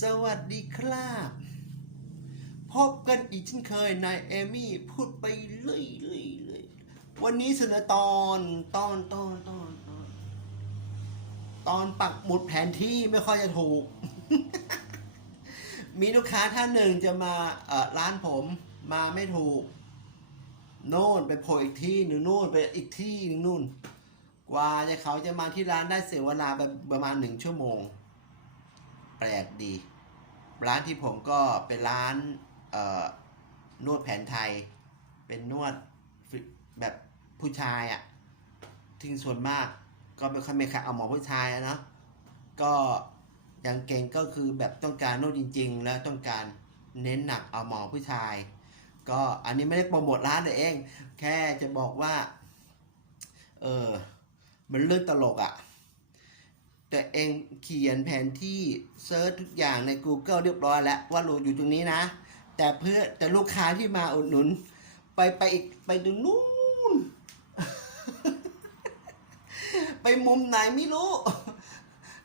สวัสดีครับ พบกันอีกเช่นเคยนายเอมี่พูดไปเรื่อยเรื่อยเรื่อยวันนี้เสนอตอนตอนตอนตอนตอนตอนปักหมุดแผนที่ไม่ค่อยจะถูก มีลูกค้าท่านหนึ่งจะมาเอ่อร้านผมมาไม่ถูก โน่นไปโผล่อีกที่หนึ่งนู่นไปอีกที่หนึ่งนู่น กว่าจะเขาจะมาที่ร้านได้เสียเวลาไปประมาณหนึ่งชั่วโมง ลกดี ร้านที่ผมก็เป็นร้านนวดแผนไทย เป็นนวดแบบผู้ชายอะ่ะทิ้งส่วนมากก็ไม่ค่อยมีใครเอาหมอผู้ชายะนะก็อย่างเก่งก็คือแบบต้องการนวดจริง ๆ แล้วต้องการเน้นหนักเอาหมอผู้ชาย ก็อันนี้ไม่ได้โปรโมทร้านเลยเอง แค่จะบอกว่า เออมันเรื่องตลกอะ่ะ แต่เองเขียนแผนที่เซิร์ชทุกอย่างใน Google เรียบร้อยแล้วว่าเราอยู่ตรงนี้นะ แต่เพื่อแต่ลูกค้าที่มาอุดหนุน ไปไปอีกไปตรงนู้นไปมุมไหนไม่รู้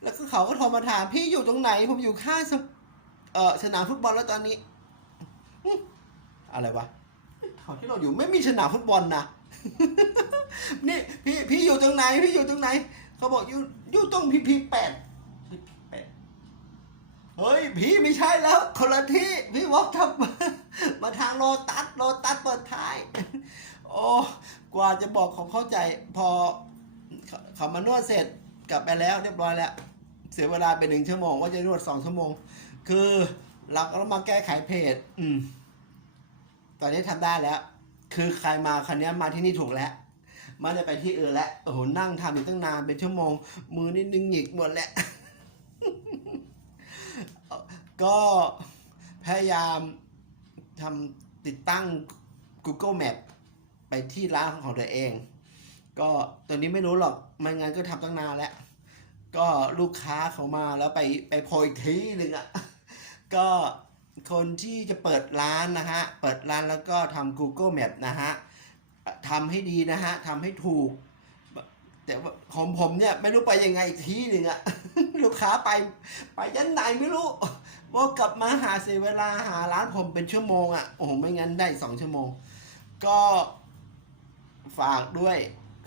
แล้วก็เขาก็โทรมาถาม พี่อยู่ตรงไหน ผมอยู่ข้างสเออสนามฟุตบอลแล้วตอนนี้อืมอะไรวะแถวที่เราอยู่ไม่มีสนามฟุตบอลนะนี่พี่พี่อยู่ตรงไหน พี่อยู่ตรงไหน เขาบอกอยู่อยู่ตรงพีพีแปดพีพีแปดเฮ้ยพี่ไม่ใช่แล้วคนละที่พี่วอกทำมามาทางโลตัสโลตัสเปิดท้าย โอ้กว่าจะบอกเขาเข้าใจพอเขามานวดเสร็จกลับไปแล้วเรียบร้อยแล้ว เสียเวลาไปหนึ่งชั่วโมงว่าจะนวดสองชั่วโมง คือเราก็ต้องมาแก้ไขเพจ อืม ตอนนี้ทำได้แล้ว คือใครมาคันนี้มาที่นี่ถูกแล้ว มันจะไปที่อื่นแล้วโอ้โหนั่งทำอยู่ตั้งนานเป็นชั่วโมง มือนี่นึงหงิกหมดแล้วก็พยายามทำติดตั้ง Google Map ไปที่ร้านของตัวเอง ก็ตัวนี้ไม่รู้หรอกไม่งั้นก็ทำตั้งนานแล้ว ก็ลูกค้าเขามาแล้วไปไปโพยทีหนึ่งอะ่ะ ก็คนที่จะเปิดร้านนะฮะ เปิดร้านแล้วก็ทำ Google Map นะฮะ ทำให้ดีนะฮะทำให้ถูก แต่ว่าของผมเนี่ยไม่รู้ไปยังไงอีกทีหนึ่งอะลูกค้าไปไปยันไหนไม่รู้ว่ากลับมาหาเสียเวลาหาร้านผมเป็นชั่วโมงอะโอ้โหไม่งั้นได้สองชั่วโมง ก็ฝากด้วย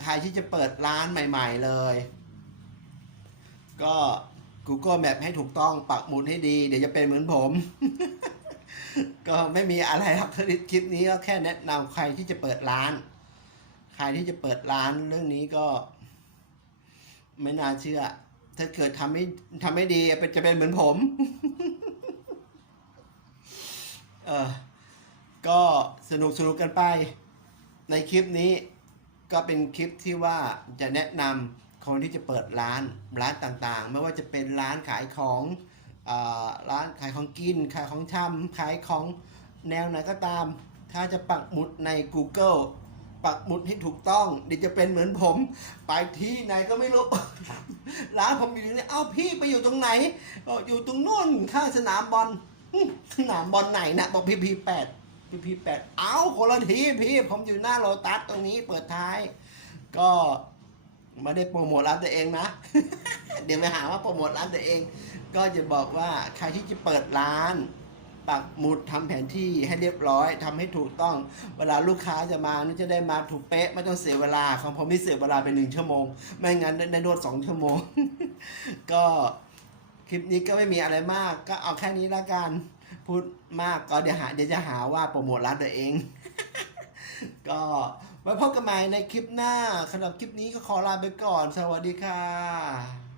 ใครที่จะเปิดร้านใหม่ ๆเลย ก็ Google Map ให้ถูกต้องปักหมุดให้ดี เดี๋ยวจะเป็นเหมือนผม ก็ไม่มีอะไรหรอกคลิปนี้ก็แค่แนะนำใครที่จะเปิดร้าน ใครที่จะเปิดร้านเรื่องนี้ก็ ไม่น่าเชื่อ ถ้าเกิดทำไม่ทำไม่ดีจะเป็นเหมือนผม เออก็สนุกสนุกกันไป ในคลิปนี้ก็เป็นคลิปที่ว่าจะแนะนำคนที่จะเปิดร้านร้านต่างๆ ไม่ว่าจะเป็นร้านขายของร้านขายของกิน ขายของชำขายของแนวไหนก็ตาม ถ้าจะปักหมุดใน Google ปักหมุดให้ถูกต้องเดี๋ยวจะเป็นเหมือนผม ไปที่ไหนก็ไม่รู้ ร้านผมอยู่ตรงนี้เอ้าพี่ไปอยู่ตรงไหนบอกอยู่ตรงนู่นข้างสนามบอลหึสนามบอลไหนนะบอกพีพีแปดพีพีแปดเอ้าคนละทีพี่ผมอยู่หน้าโลตัสตรงนี้เปิดท้าย ก็ไม่ได้โปรโมทร้านตัวเองนะ เดี๋ยวไปหาว่าโปรโมทร้านตัวเอง ก็จะบอกว่าใครที่จะเปิดร้าน ปักหมุดทำแผนที่ให้เรียบร้อยทำให้ถูกต้อง เวลาลูกค้าจะมานี่จะได้มาถูกเป๊ะไม่ต้องเสียเวลาของผมนี่เสียเวลาไปหนึ่งชั่วโมง ไม่งั้นได้นวดสองชั่วโมง ก็คลิปนี้ก็ไม่มีอะไรมาก ก็เอาแค่นี้ละกัน พูดมากก็เดี๋ยวหาเดี๋ยวจะหาว่าโปรโมทร้านตัวเอง ก็ไว้พบกันใหม่ในคลิปหน้าสำหรับคลิปนี้ก็ขอลาไปก่อน สวัสดีค่ะ